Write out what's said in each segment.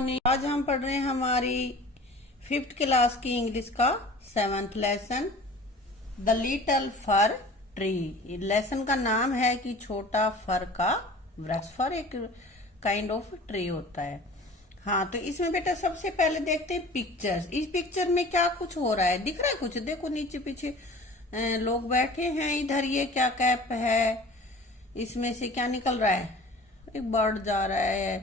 Morning. आज हम पढ़ रहे हैं हमारी 5th क्लास की इंग्लिश का 7th lesson, the little fir tree. Lesson का नाम है कि छोटा फर का वृक्ष। फर एक काइंड ऑफ ट्री होता है। हाँ, तो इसमें बेटा सबसे पहले देखते हैं पिक्चर्स। इस पिक्चर में क्या कुछ हो रहा है, दिख रहा है कुछ? देखो नीचे पीछे लोग बैठे हैं। इधर ये क्या कैप है, इसमें से क्या निकल रहा है? एक बर्ड जा रहा है,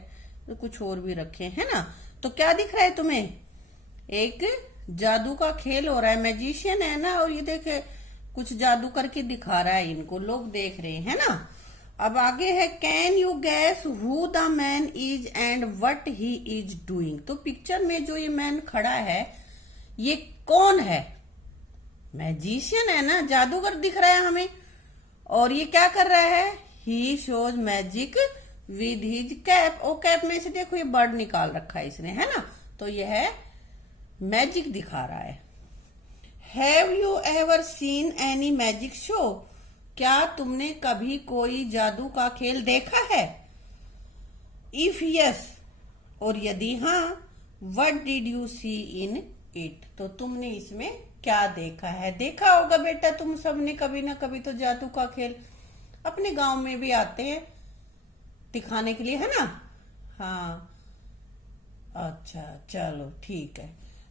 तो कुछ और भी रखे है ना। तो क्या दिख रहा है तुम्हें? एक जादू का खेल हो रहा है। मैजिशियन है ना, और ये देखे कुछ जादू करके दिखा रहा है, इनको लोग देख रहे हैं ना। अब आगे है, can you gas who the man is and what he is doing. तो पिक्चर में जो ये मैन खड़ा है, ये कौन है? मैजिशियन है ना, जादूगर दिख रहा है हमें। और ये क्या कर रहा है? He shows magic with his cap. और कैप में से देखो ये बर्ड निकाल रखा है इसने, है ना। तो यह है मैजिक दिखा रहा है। Have you ever seen any magic show? क्या तुमने कभी कोई जादू का खेल देखा है? इफ यस, और यदि हाँ, what did you see in it? तो तुमने इसमें क्या देखा है? देखा होगा बेटा तुम सबने कभी ना कभी तो जादू का खेल। अपने गांव में भी आते हैं दिखाने के लिए, है ना। हाँ, अच्छा चलो ठीक है।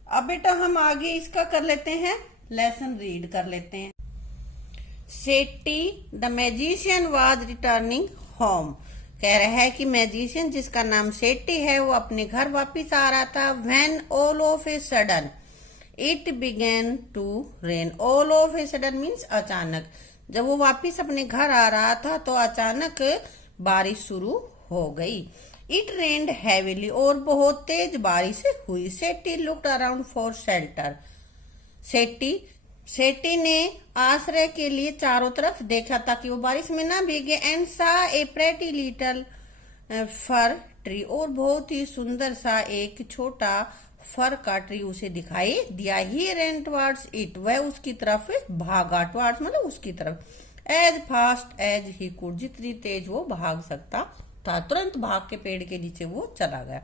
अब बेटा हम आगे इसका कर लेते हैं, लेसन रीड कर लेते हैं। Setty the magician was returning home. कह रहा है कि मैजिशियन जिसका नाम सेट्टी है, वो अपने घर वापिस आ रहा था। When all of a sudden it began to rain. All of a sudden means अचानक। जब वो वापिस अपने घर आ रहा था तो अचानक बारिश शुरू हो गई। इट रेन्ड हैवीली, और बहुत तेज बारिश हुई। Setty looked around for shelter. Setty ने आश्रय के लिए चारों तरफ देखा ताकि वो बारिश में ना भीगे। एंड सा ए प्रेटी लिटिल फर ट्री, और बहुत ही सुंदर सा एक छोटा फर का ट्री उसे दिखाई दिया। ही रैन टुवर्ड्स इट, वह उसकी तरफ भागा। टुवर्ड्स मतलब उसकी तरफ। As fast as he could, जितनी तेज वो भाग सकता था, तुरंत भाग के पेड़ के नीचे वो चला गया।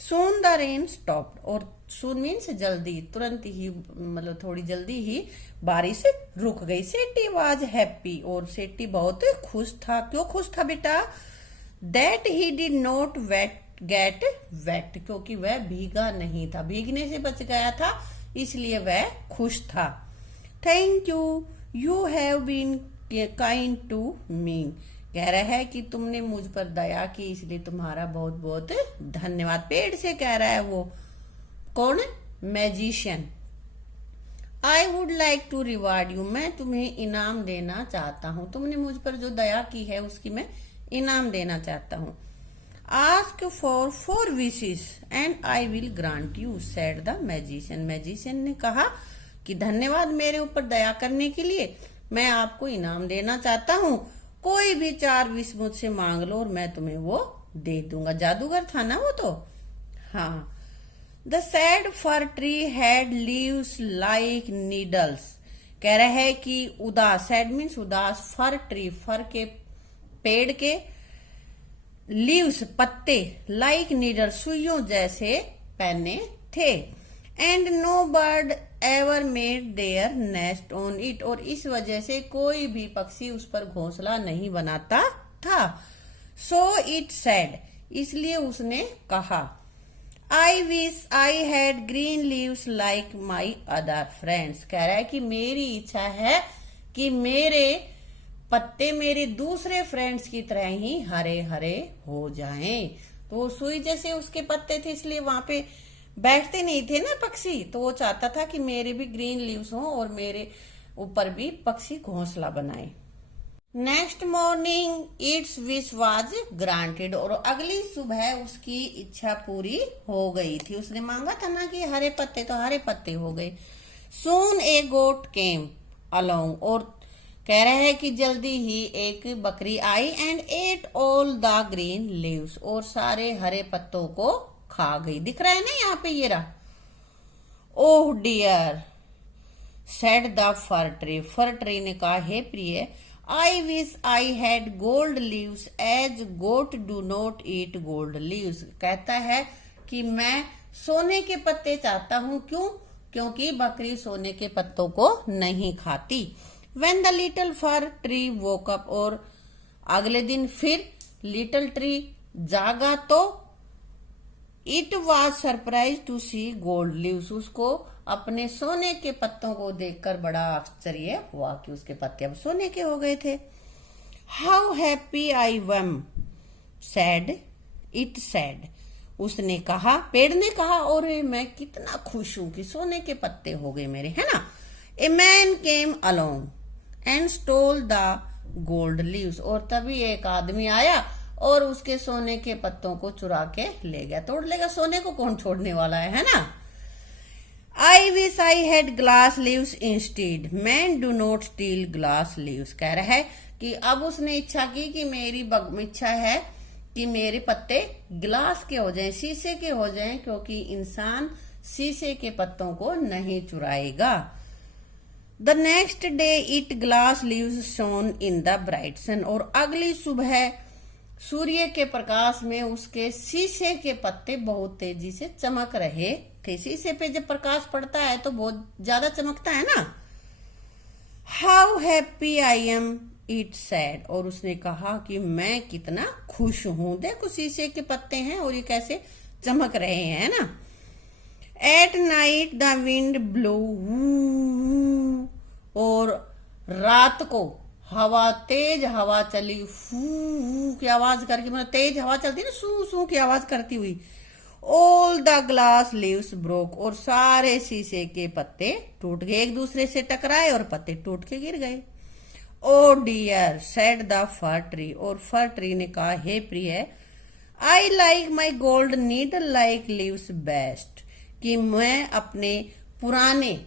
सून द रेन स्टॉप्ड, और सून मीन्स जल्दी, तुरंत ही मतलब थोड़ी जल्दी ही बारिश रुक गई। सेट्टी वाज हैप्पी, और सेट्टी बहुत खुश था। क्यों खुश था बेटा? That he did not get wet, क्योंकि वह भीगा नहीं था, भीगने से बच गया था, इसलिए वह खुश था। Thank you, you have been kind to me. कह रहा है कि तुमने मुझ पर दया की, इसलिए तुम्हारा बहुत बहुत धन्यवाद। पेड़ से कह रहा है वो। कौन? Magician. I would like to reward you, मैं तुम्हें इनाम देना चाहता हूँ। तुमने मुझ पर जो दया की है उसकी मैं इनाम देना चाहता हूँ। Ask for 4 wishes and I will grant you, said the magician. Magician ने कहा कि धन्यवाद मेरे ऊपर दया करने के लिए, मैं आपको इनाम देना चाहता हूँ। कोई भी 4 विश मुझसे मांग लो और मैं तुम्हें वो दे दूंगा। जादूगर था ना वो तो। हाँ। The sad for tree had leaves like needles. कह रहा है कि उदास, सैड मीन्स उदास, फर ट्री फर के पेड़ के, लीव्स पत्ते, लाइक नीडल सुइयों जैसे पहने थे। And no bird ever made their nest on it, और इस वजह से कोई भी पक्षी उस पर घोंसला नहीं बनाता था। सो इट सेड, इसलिए उसने कहा, आई wish I had green leaves like my other friends. कह रहा है कि मेरी इच्छा है कि मेरे पत्ते मेरे दूसरे फ्रेंड्स की तरह ही हरे हरे हो जाएं। तो वो सुई जैसे उसके पत्ते थे, इसलिए वहां पे बैठते नहीं थे ना पक्षी, तो वो चाहता था कि मेरे भी ग्रीन लीव्स हों और मेरे ऊपर भी पक्षी घोंसला बनाए। Next morning it's wish was granted, और अगली सुबह उसकी इच्छा पूरी हो गई थी। उसने मांगा था ना कि हरे पत्ते, तो हरे पत्ते हो गए। सून ए गोट केम अलोंग, और कह रहे हैं कि जल्दी ही एक बकरी आई। And ate all the green leaves, और सारे हरे पत्तों को खा गई। दिख रहा है ना यहाँ पे, ये रहा। Oh dear, said the fir tree, fir tree ने कहा, हे प्रिय, I wish I had gold leaves as goat do not eat gold leaves. कहता है कि मैं सोने के पत्ते चाहता हूं। क्यों? क्योंकि बकरी सोने के पत्तों को नहीं खाती। When the little fir tree woke up, और अगले दिन फिर लिटिल ट्री जागा तो it was surprise to see gold leaves, उसको अपने सोने के पत्तों को देखकर बड़ा आश्चर्य हुआ कि उसके पत्ते अब सोने के हो गए थे। हाउ हैप्पी आई वम सैड इट सैड, उसने कहा, पेड़ ने कहा, और मैं कितना खुश हूं कि सोने के पत्ते हो गए मेरे, है ना। A man came along and stole the gold leaves, और तभी एक आदमी आया और उसके सोने के पत्तों को चुरा के ले गया। तोड़ लेगा, सोने को कौन छोड़ने वाला है ना। आई wish I had glass leaves instead, man do not steel glass leaves, कह रहा है कि अब उसने इच्छा की कि मेरी इच्छा है कि मेरे पत्ते ग्लास के हो जाएं, शीशे के हो जाएं, क्योंकि इंसान शीशे के पत्तों को नहीं चुराएगा। The next day it glass leaves shone in the bright sun, और अगली सुबह सूर्य के प्रकाश में उसके शीशे के पत्ते बहुत तेजी से चमक रहे थे। शीशे पे जब प्रकाश पड़ता है तो बहुत ज्यादा चमकता है ना। How happy I am it sad, और उसने कहा कि मैं कितना खुश हूं, देखो शीशे के पत्ते हैं और ये कैसे चमक रहे हैं ना। At night the wind blow, और रात को हवा, तेज हवा चली, फू की आवाज करके, मतलब तेज हवा चलती ना, सू सू की आवाज करती हुई। All the glass leaves broke, और सारे शीशे के पत्ते टूट गए, एक दूसरे से टकराए और पत्ते टूट के गिर गए। Oh dear said the fir tree, और फर ट्री ने कहा, हे प्रिय, I like my gold needle like leaves best, कि मैं अपने पुराने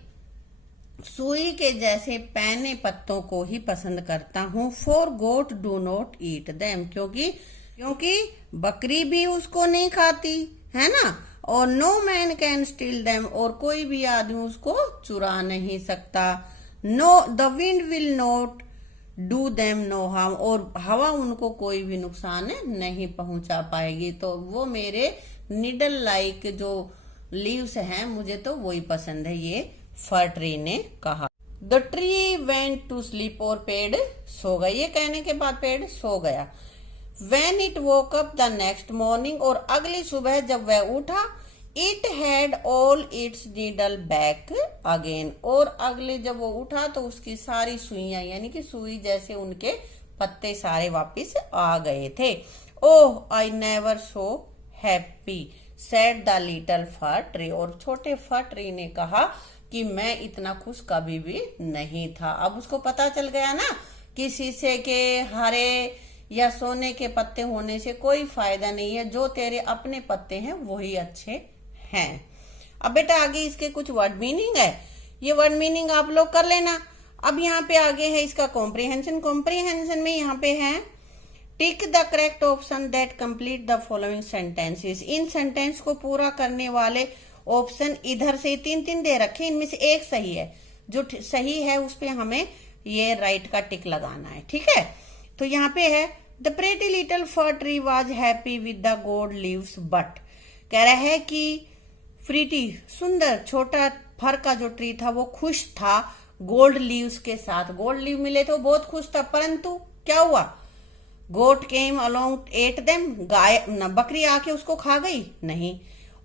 सुई के जैसे पैने पत्तों को ही पसंद करता हूँ। For goat do not eat them, क्योंकि बकरी भी उसको नहीं खाती है ना, और no man can steal them, और कोई भी आदमी उसको चुरा नहीं सकता। No the wind will not do them no harm, और हवा उनको कोई भी नुकसान नहीं पहुंचा पाएगी। तो वो मेरे निडल लाइक जो लीव्स हैं मुझे तो वही पसंद है, ये फर ट्री ने कहा। The tree went to sleep, और पेड़ सो गया। ये कहने के बाद पेड़ सो गया। When it woke up the next morning, और अगली सुबह जब वह उठा, it had all its needle back again, और अगले जब वो उठा तो उसकी सारी सुइयां, यानी कि सुई जैसे उनके पत्ते सारे वापिस आ गए थे। Oh I never so happy said the little fir tree, और छोटे फर ट्री ने कहा कि मैं इतना खुश कभी भी नहीं था। अब उसको पता चल गया ना कि शीशे के, हरे या सोने के पत्ते होने से कोई फायदा नहीं है, जो तेरे अपने पत्ते हैं वही अच्छे हैं। अब बेटा आगे इसके कुछ वर्ड मीनिंग है, ये वर्ड मीनिंग आप लोग कर लेना। अब यहाँ पे आगे है इसका कॉम्प्रिहेंशन। कॉम्प्रिहेंशन में यहाँ पे है tick the correct option that complete the following sentences, in sentence को पूरा करने वाले ऑप्शन इधर से 3-3 दे रखे, इनमें से एक सही है, जो सही है उस पे हमें ये राइट का टिक लगाना है, ठीक है। तो यहाँ पे है the pretty little fir tree was happy with the gold leaves but, कह रहा है कि प्रीटी सुंदर छोटा फर का जो ट्री था वो खुश था गोल्ड लीव्स के साथ। गोल्ड लीव मिले तो बहुत खुश था, परंतु क्या हुआ, goat came along ate them, गाय बकरी आके उसको खा गई नहीं।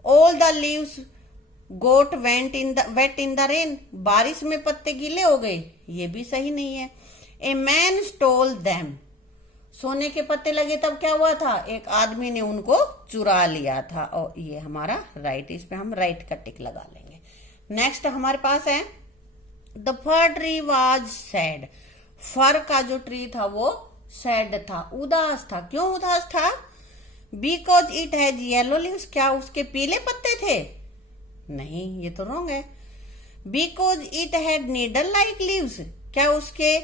All the leaves got went in the rain, बारिश में पत्ते गीले हो गए, ये भी सही नहीं है। ए मैन स्टोल देम, सोने के पत्ते लगे तब क्या हुआ था, एक आदमी ने उनको चुरा लिया था, और ये हमारा राइट, इस पे हम राइट का टिक लगा लेंगे। नेक्स्ट हमारे पास है the fir tree was sad, fir का जो ट्री था वो सैड था, उदास था। क्यों उदास था? Because it has yellow leaves, क्या उसके पीले पत्ते थे? नहीं, ये तो रॉन्ग है। Because it had needle like leaves, क्या उसके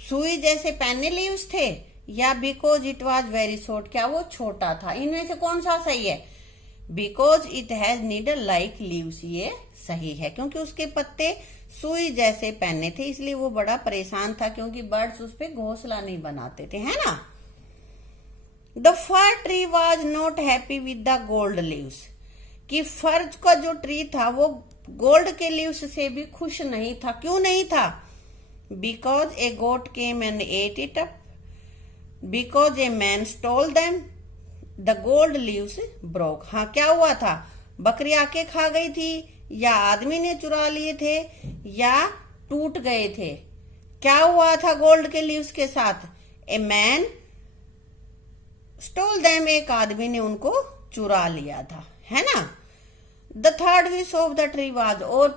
सुई जैसे पैने लीव्स थे? या because it was very short, क्या वो छोटा था? इनमें से कौन सा सही है? Because it has needle like leaves, ये सही है, क्योंकि उसके पत्ते सुई जैसे पैने थे, इसलिए वो बड़ा परेशान था, क्योंकि बर्ड्स उस पे घोंसला नहीं बनाते थे, है ना। The fir tree was not happy with the gold leaves, कि फर्ज का जो ट्री था वो गोल्ड के लीव्स से भी खुश नहीं था। क्यों नहीं था? Because a goat came and ate it up, because a man stole them, the gold leaves broke. हाँ, क्या हुआ था? बकरी आके खा गई थी, या आदमी ने चुरा लिए थे, या टूट गए थे? क्या हुआ था गोल्ड के लीव्स के साथ? ए मैन स्टोल देम, एक आदमी ने उनको चुरा लिया था, है ना। The third wish of the tree was, और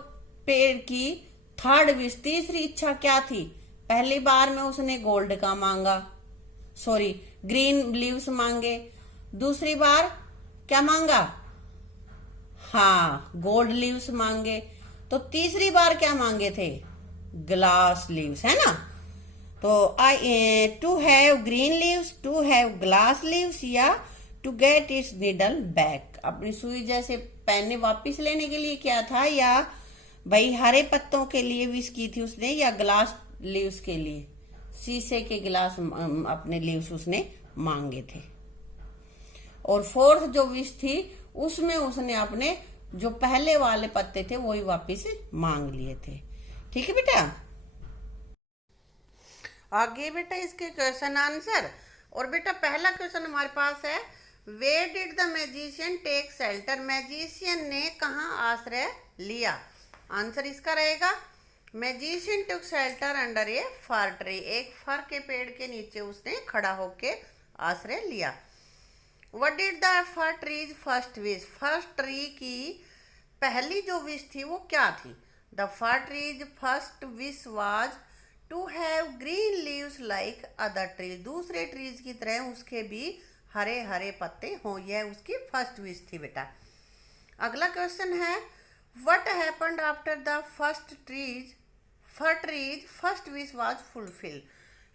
पेड़ की थर्ड विश, तीसरी इच्छा क्या थी? पहली बार में उसने गोल्ड का मांगा, सॉरी ग्रीन लीव्स मांगे। दूसरी बार क्या मांगा? हाँ, गोल्ड लीव्स मांगे। तो तीसरी बार क्या मांगे थे? ग्लास लीव्स, है ना। तो I to have green leaves, to have glass leaves, या to get its needle back, अपनी सुई जैसे पेन वापिस लेने के लिए क्या था, या भाई हरे पत्तों के लिए विश की थी उसने, या ग्लास लीव्स के लिए, शीशे के गिलास अपने लीव्स उसने मांगे थे। और फोर्थ जो विश थी उसमें उसने अपने जो पहले वाले पत्ते थे वही वापिस मांग लिए थे। ठीक है बेटा। आगे बेटा इसके क्वेश्चन आंसर। और बेटा पहला क्वेश्चन हमारे पास है, where did the magician take shelter, magician ने कहाँ आश्रय लिया? आंसर इसका रहेगा, magician took shelter under a fir tree, एक फर के पेड़ के नीचे उसने खड़ा होके आश्रय लिया। What did the fir trees first wish, first tree की पहली जो विश थी वो क्या थी? The fir trees first wish was to have green leaves like other trees, दूसरे ट्रीज की तरह उसके भी हरे हरे पत्ते हों, यह उसकी फर्स्ट विश थी बेटा। अगला क्वेश्चन है, what happened after the first trees fir trees first wish was fulfil,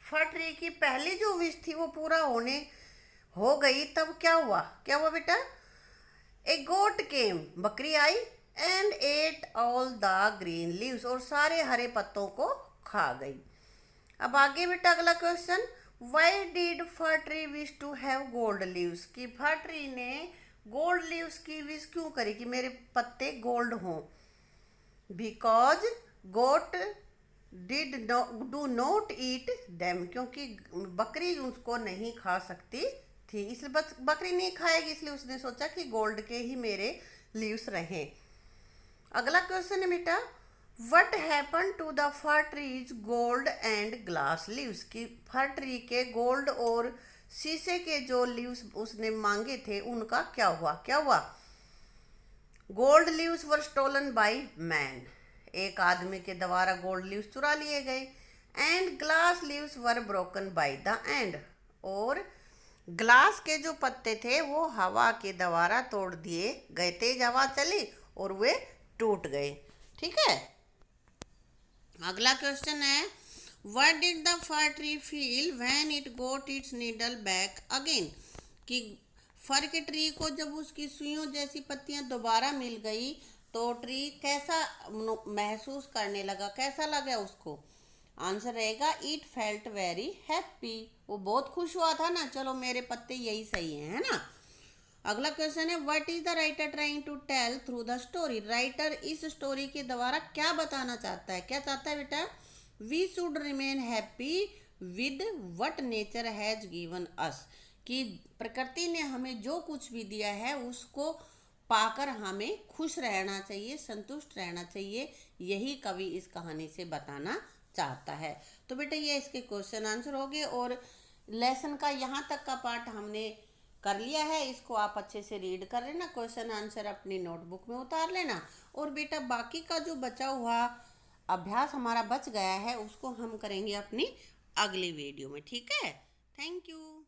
fir tree की पहली जो विश थी वो पूरा हो गई, तब क्या हुआ? क्या हुआ बेटा? ए गोट केम, बकरी आई, and ate all the green leaves, और सारे हरे पत्तों को खा गई। अब आगे बेटा अगला question, why did fir tree wish to have gold leaves, कि फर ट्री ने गोल्ड लीव्स की विश क्यों करी कि मेरे पत्ते गोल्ड हों? Because goat did do not eat them, क्योंकि बकरी उसको नहीं खा सकती थी, इसलिए बकरी नहीं खाएगी, इसलिए उसने सोचा कि गोल्ड के ही मेरे लीव्स रहें। अगला क्वेश्चन है बेटा, what happen to the fir trees gold and glass leaves, की फर ट्री के गोल्ड और शीशे के जो लीव्स उसने मांगे थे उनका क्या हुआ? क्या हुआ? Gold leaves were stolen by man, एक आदमी के द्वारा गोल्ड लीव्स चुरा लिए गए। And glass leaves were broken by the end, और ग्लास के जो पत्ते थे वो हवा के द्वारा तोड़ दिए गए, तेज हवा चली और वे टूट गए। ठीक है। अगला क्वेश्चन है, what did the fir tree feel when it got its needle back again, कि फर के ट्री को जब उसकी सुइयों जैसी पत्तियां दोबारा मिल गई तो ट्री कैसा महसूस करने लगा, कैसा लगा उसको? आंसर रहेगा, इट फेल्ट वेरी हैप्पी, वो बहुत खुश हुआ था ना, चलो मेरे पत्ते यही सही है ना। अगला क्वेश्चन है, what is the writer trying to tell through the story, writer इस स्टोरी के द्वारा क्या बताना चाहता है? क्या चाहता है बेटा? We should remain happy with what nature has given us, कि प्रकृति ने हमें जो कुछ भी दिया है उसको पाकर हमें खुश रहना चाहिए, संतुष्ट रहना चाहिए, यही कवि इस कहानी से बताना चाहता है। तो बेटा ये इसके क्वेश्चन आंसर हो गए, और लेसन का यहाँ तक का पार्ट हमने कर लिया है, इसको आप अच्छे से रीड कर लेना, क्वेश्चन आंसर अपनी नोटबुक में उतार लेना। और बेटा बाकी का जो बचा हुआ अभ्यास हमारा बच गया है उसको हम करेंगे अपनी अगली वीडियो में। ठीक है। Thank you.